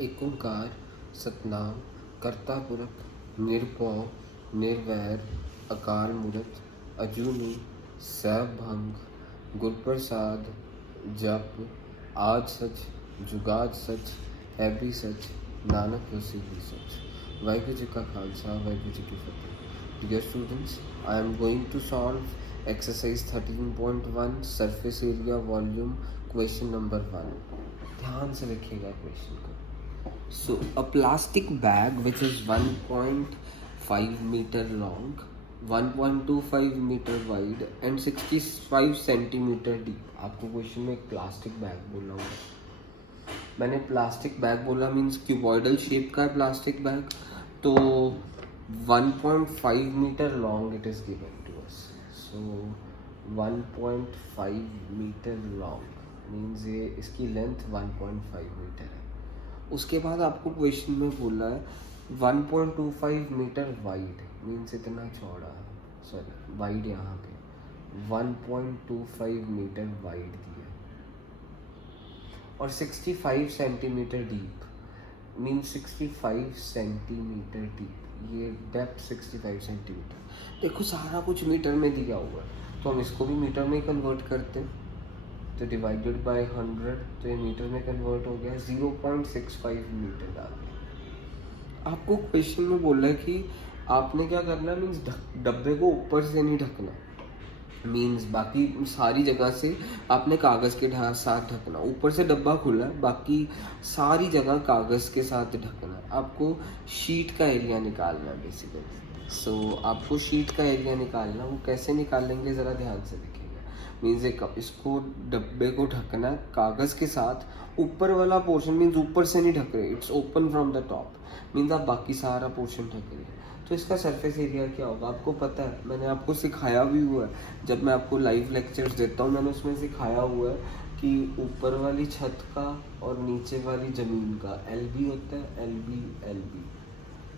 एक ओंकार सतनाम करता पुरख निरभौ निर्वैर अकाल मूरत अजूनी सैभंग गुरप्रसाद जप आज सच जुगाद सच है भी सच नानक होसी भी सच। वाहिगुरू जी का खालसा वाहिगुरू जी की फतेह। Dear students, I am going to solve exercise 13.1 surface area volume question number 1। ध्यान से लिखिएगा क्वेश्चन को। So a plastic bag which is 1.5 meter long, 1.25 meter wide and 65 centimeter deep। आपको क्वेश्चन में एक प्लास्टिक बैग बोला हुआ। मैंने प्लास्टिक बैग बोला मीन्स क्यूबॉइडल शेप का है प्लास्टिक बैग, तो 1.5 metre long it is given to us. So 1.5 metre long means ये इसकी लेंथ 1.5 मीटर है। उसके बाद आपको क्वेश्चन में बोला है 1.25 मीटर वाइड मीन्स इतना चौड़ा, सॉरी वाइड यहाँ पे 1.25 मीटर वाइड दिया और 65 centimetre deep means 65 centimetre deep, ये डेप्थ 65 सेंटीमीटर। देखो सारा कुछ मीटर में दिया हुआ है तो हम इसको भी मीटर में कन्वर्ट करते हैं, तो डिवाइडेड बाय 100 तो ये मीटर में कन्वर्ट हो गया, 0.65 मीटर डाल दिया। आपको क्वेश्चन में बोला है कि आपने क्या करना मीन्स डब्बे को ऊपर से नहीं ढकना, मीन्स बाकी सारी जगह से आपने कागज़ के साथ ढकना। ऊपर से डब्बा खुला है, बाकी सारी जगह कागज़ के साथ ढकना। आपको शीट का एरिया निकालना है बेसिकली। सो आपको शीट का एरिया निकालना, वो कैसे निकालेंगे ज़रा ध्यान से देखिएगा। मीन्स इसको डब्बे को ढकना है कागज़ के साथ, ऊपर वाला पोर्शन मीन्स ऊपर से नहीं ढक रहे, it's open from the top, means आप बाकी सारा पोर्शन ढक रहे हैं। तो इसका सरफेस एरिया क्या होगा आपको पता है, मैंने आपको सिखाया भी हुआ है। जब मैं आपको लाइव लेक्चर्स देता हूँ मैंने उसमें सिखाया हुआ है कि ऊपर वाली छत का और नीचे वाली ज़मीन का LB होता है, LB।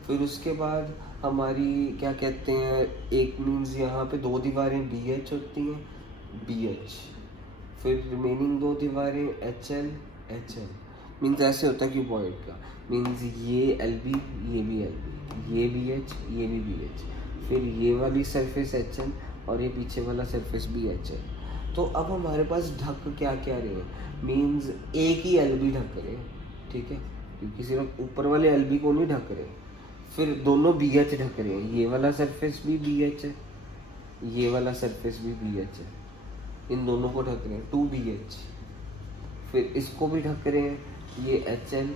फिर उसके बाद हमारी क्या कहते हैं, एक मीन्स यहाँ पे दो दीवारें BH होती हैं, BH। फिर रिमेनिंग दो दीवारें HL मीन्स ऐसे होता है क्यूबॉइड का, मीन्स ये LB ये भी LB, ये BH ये भी BH, फिर ये वाली सरफेस HL और ये पीछे वाला सरफेस भी HL। तो अब हमारे पास ढक क्या क्या रहे हैं, मीन्स एक ही LB ढक रहे हैं, ठीक है, क्योंकि सिर्फ ऊपर वाले LB को नहीं ढक रहे। फिर दोनों BH ढक रहे हैं, ये वाला सरफेस भी BH है, ये वाला सरफेस भी BH है, इन दोनों को ढक रहे हैं 2BH। फिर इसको भी ढक रहे हैं, ये HL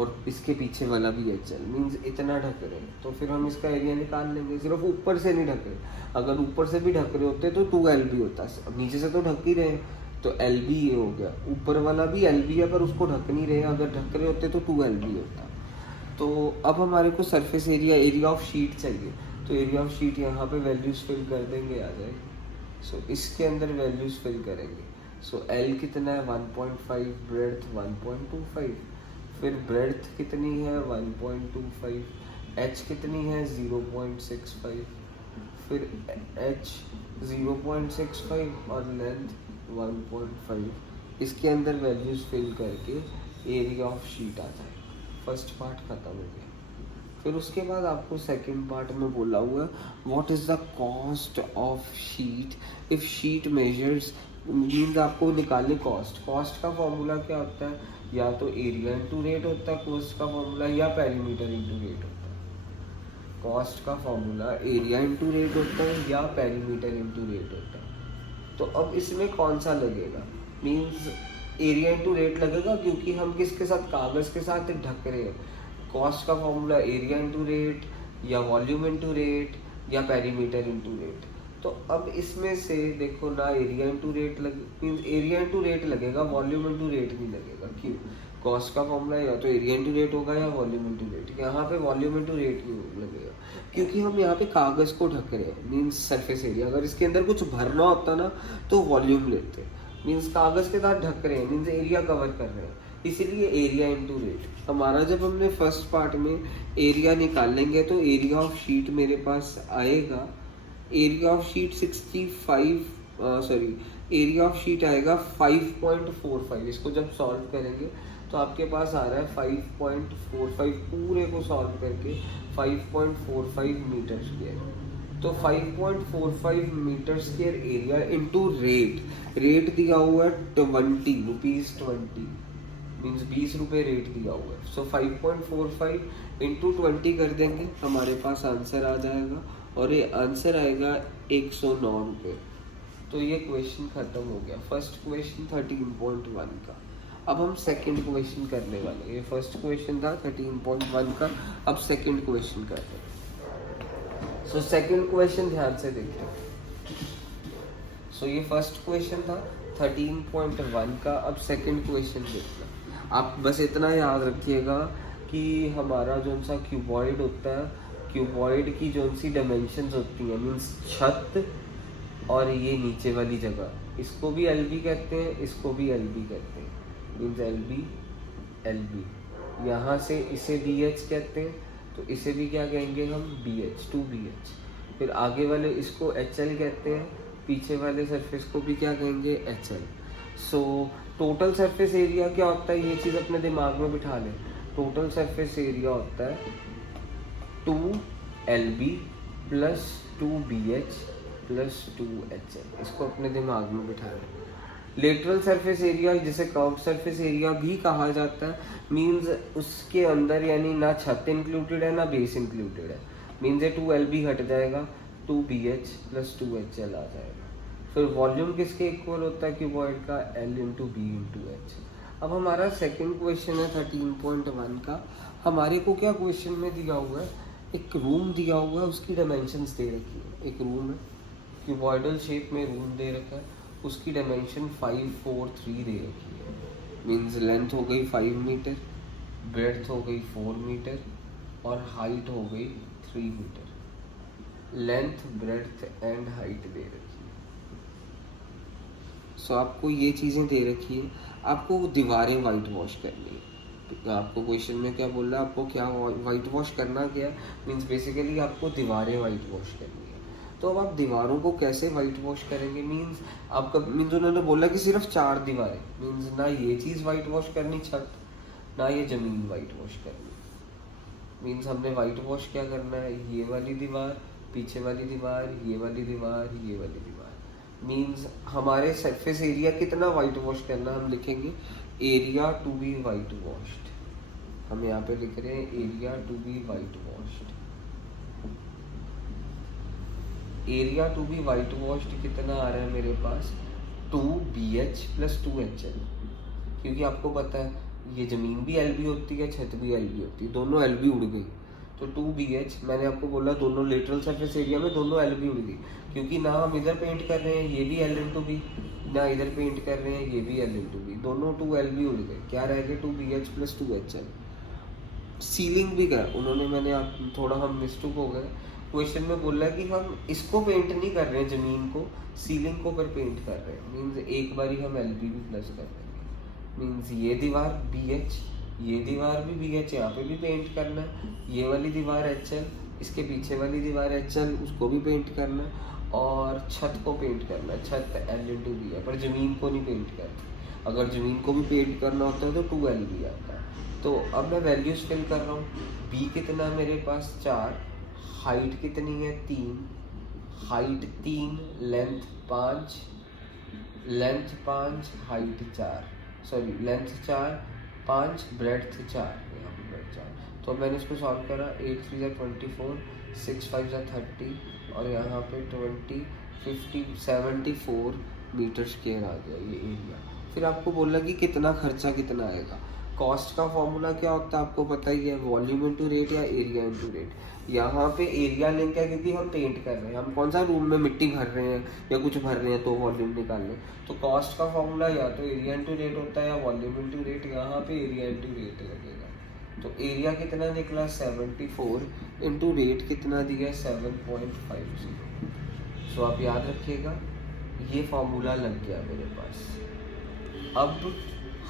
और इसके पीछे वाला भी HL, मीन्स इतना ढक रहे हैं। तो फिर हम इसका एरिया निकाल लेंगे, सिर्फ ऊपर से नहीं ढक रहे। अगर ऊपर से भी ढक रहे होते तो 2LB होता, अब नीचे से तो ढक ही रहे हैं तो LB ये हो गया, ऊपर वाला भी LB है पर उसको ढक नहीं रहे, अगर ढक रहे होते तो 2LB होता। तो अब हमारे को सरफेस एरिया ऑफ शीट चाहिए, तो एरिया ऑफ शीट यहाँ पे वैल्यूज फिल कर देंगे, आ जाएगी। सो इसके अंदर वैल्यूज फिल करेंगे। सो L कितना है 1.5, ब्रेड्थ 1.25, फिर ब्रेड्थ कितनी है 1.25, H कितनी है 0.65, फिर H 0.65 और लेंथ 1.5। इसके अंदर वैल्यूज फिल करके एरिया ऑफ शीट आ जाएगा। फर्स्ट पार्ट खत्म हो गया। फिर उसके बाद आपको सेकंड पार्ट में बोला हुआ है what is the cost of sheet if sheet measures, means आपको निकालने कॉस्ट का फॉर्मूला क्या होता है, या तो एरिया इंटू रेट होता है कॉस्ट का फॉर्मूला, या पेरीमीटर इंटू रेट होता है। कॉस्ट का फॉर्मूला एरिया इंटू रेट होता है या पेरीमीटर इंटू रेट होता है। तो अब इसमें कौन सा लगेगा, मीन्स एरिया इंटू रेट लगेगा, क्योंकि हम किसके साथ कागज़ के साथ ढक रहे हैं। कॉस्ट का फॉर्मूला एरिया इंटू रेट या वॉल्यूम इंटू रेट या पेरीमीटर इंटू रेट। तो अब इसमें से देखो ना area into rate means area into rate लगेगा, वॉल्यूम इंटू रेट नहीं लगेगा। क्यों, कॉस्ट का फॉर्मूला या तो एरिया इंटू रेट होगा या वॉल्यूम इंटू रेट, यहाँ पे वॉल्यूम इंटू रेट नहीं लगेगा, क्योंकि हम यहाँ पे कागज़ को ढक रहे हैं मीन्स सरफेस एरिया। अगर इसके अंदर कुछ भरना होता ना तो वॉल्यूम लेते, मीन्स कागज़ के साथ ढक रहे हैं मीन्स एरिया कवर कर रहे हैं, इसीलिए एरिया इंटू रेट। हमारा जब हमने फर्स्ट पार्ट में एरिया निकालेंगे तो एरिया ऑफ शीट मेरे पास आएगा, area of sheet area of sheet आएगा 5.45। इसको जब सॉल्व करेंगे तो आपके पास आ रहा है 5.45, पूरे को सॉल्व करके 5.45 मीटर स्क्वायर। तो 5.45 metre square area into rate दिया हुआ है 20 रुपीज, 20 मीन्स 20 रुपये रेट दिया हुआ है। सो 5.45 इंटू 20 कर देंगे, हमारे पास आंसर आ जाएगा और ये आंसर आएगा 109 रुपये। तो ये क्वेश्चन खत्म हो गया, फर्स्ट क्वेश्चन 13.1 का। अब हम सेकंड क्वेश्चन करने वाले, ये फर्स्ट क्वेश्चन था 13.1 का, अब सेकंड क्वेश्चन करते हैं। सो सेकंड क्वेश्चन ध्यान से देखते हैं। सो ये फर्स्ट क्वेश्चन था 13.1 का, अब सेकंड क्वेश्चन देखना। आप बस इतना याद रखिएगा कि हमारा जो सा क्यूबॉइड होता है, क्यूबॉइड की जो सी डायमेंशंस होती हैं, मीन्स छत और ये नीचे वाली जगह, इसको भी एलबी कहते हैं, इसको भी एलबी कहते हैं, मीन्स एलबी। यहाँ से इसे बीएच कहते हैं, तो इसे भी क्या कहेंगे हम, बीएच, 2BH। फिर आगे वाले इसको एचएल कहते हैं, पीछे वाले सरफेस को भी क्या कहेंगे, HL. So total surface area क्या होता है, ये चीज़ अपने दिमाग में बिठा लें। टोटल सरफेस एरिया होता है 2LB plus 2BH plus 2HL। इसको अपने दिमाग में बिठा लें। लेटरल सरफेस एरिया जिसे कर्व सरफेस एरिया भी कहा जाता है, मीन्स उसके अंदर यानी ना छत इंक्लूडेड है ना बेस इंक्लूडेड है, मीन्स ये 2LB हट जाएगा, 2BH प्लस 2HL आ जाएगा। फिर वॉल्यूम किसके इक्वल होता है क्यूबॉइड का, L into B into H. अब हमारा सेकंड क्वेश्चन है 13.1 का। हमारे को क्या क्वेश्चन में दिया हुआ है, एक रूम दिया हुआ है, उसकी डायमेंशंस दे रखी है। एक रूम है, क्यूबॉइडल शेप में रूम दे रखा है, उसकी डायमेंशन 543 दे रखी है। मीन्स लेंथ हो गई 5 मीटर, ब्रेड्थ हो गई 4 मीटर और हाइट हो गई 3 metre. Length, breadth and height दे रखी है। सो आपको ये चीज़ें दे रखी है, आपको दीवारें वाइट वॉश करनी है। आपको क्वेश्चन में क्या बोल रहा है, आपको क्या वाइट वॉश करना क्या है, मीन्स बेसिकली आपको दीवारें वाइट वॉश करनी है। तो अब आप दीवारों को कैसे वाइट वॉश करेंगे, मीन्स आपका मीन्स उन्होंने बोला कि सिर्फ 4 दीवारें, मीन्स ना ये चीज़ वाइट वॉश करनी छत, ना ये ज़मीन वाइट वॉश करनी। मीन्स हमने वाइट वॉश क्या करना है, ये वाली दीवार, पीछे वाली दीवार, ये वाली दीवार, ये वाली दीवार। मीन्स हमारे सरफेस एरिया कितना वाइट वॉश करना, हम लिखेंगे area to be whitewashed. हम यहाँ पे लिख रहे हैं area to be whitewashed. Area to be whitewashed कितना आ रहा है मेरे पास, 2BH प्लस 2HL। क्योंकि आपको पता है ये ज़मीन भी LB होती है, छत भी LB होती है, दोनों LB उड़ गई। तो 2BH, मैंने आपको बोला दोनों लेटरल सरफेस एरिया में दोनों LB उड़ गई, क्योंकि ना हम इधर पेंट कर रहे हैं ये भी L इंटू बी, ना इधर पेंट कर रहे हैं ये भी L इंटू बी, दोनों 2LB उड़ गए। क्या रह गए, 2BH प्लस 2HL। सीलिंग भी कर उन्होंने, मैंने आप थोड़ा हम मिस्टेक हो गए, क्वेश्चन में बोला कि हम इसको पेंट नहीं कर रहे हैं ज़मीन को, सीलिंग को पर पेंट कर रहे हैं। मीन्स एक बार ही हम LB भी प्लस कर रहे हैं। मीन्स ये दीवार BH, ये दीवार भी BH, यहाँ पे भी पेंट करना है। ये वाली दीवार HL, इसके पीछे वाली दीवार HL, उसको भी पेंट करना है। और छत को पेंट करना है, छत L इंटू बी है, पर ज़मीन को नहीं पेंट करना। अगर ज़मीन को भी पेंट करना होता है तो 2LB आता है। तो अब मैं वैल्यूज फिल कर रहा हूँ। B कितना मेरे पास 4, हाइट कितनी है 3, height 3, length 5, length 5, height 4, sorry length 4, 5, breadth 4, यहाँ पे ब्रेड्थ 4। तो मैंने इसको सॉल्व करा, 8 3 24, 6 5 30 और यहाँ पे 20 50 74 मीटर स्क्वायर आ गया ये एरिया। फिर आपको बोला कि कितना खर्चा कितना आएगा। कॉस्ट का फॉर्मूला क्या होता है आपको पता ही है, वॉल्यूम इंटू रेट या एरिया इंटू रेट। यहाँ पे एरिया लिंक है क्योंकि हम पेंट कर रहे हैं, हम कौन सा रूम में मिट्टी भर रहे हैं या कुछ भर रहे हैं तो वॉल्यूम निकाल लें। तो कॉस्ट का फॉर्मूला या तो एरिया इंटू रेट होता है या वॉल्यूम इंटू रेट, यहाँ पे एरिया इंटू रेट लगेगा। तो एरिया कितना निकला 74 इंटू रेट कितना दिया 7.50। सो आप याद रखिएगा ये फॉर्मूला लग गया मेरे पास। अब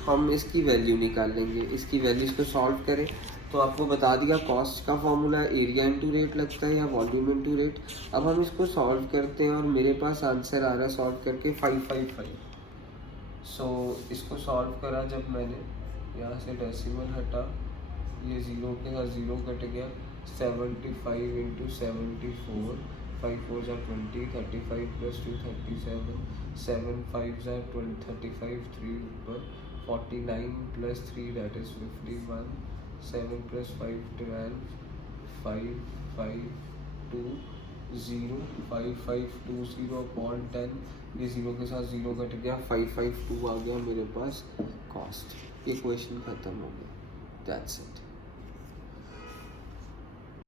हम इसकी वैल्यू निकाल लेंगे, इसकी वैल्यू इसको सॉल्व करें तो आपको बता दिया कॉस्ट का फॉर्मूला एरिया इंटू रेट लगता है या वॉल्यूम इंटू रेट। अब हम इसको सॉल्व करते हैं और मेरे पास आंसर आ रहा है सॉल्व करके 555। सो इसको सॉल्व करा जब मैंने, यहाँ से डेसिमल हटा, ये ज़ीरो के साथ ज़ीरो कट गया, 75 इंटू 74, 5 4 ज़ा 20, 35 प्लस 2 37, 7 5 ज़ा 35, 3 ऊपर 49 plus 3 that is 51, 7 plus 5 12, 5 5 2 0, 5 5 2 0 upon 10, ये ज़ीरो के साथ ज़ीरो कट गया, 552 आ गया मेरे पास कॉस्ट। ये क्वेश्चन ख़त्म हो गया। That's it.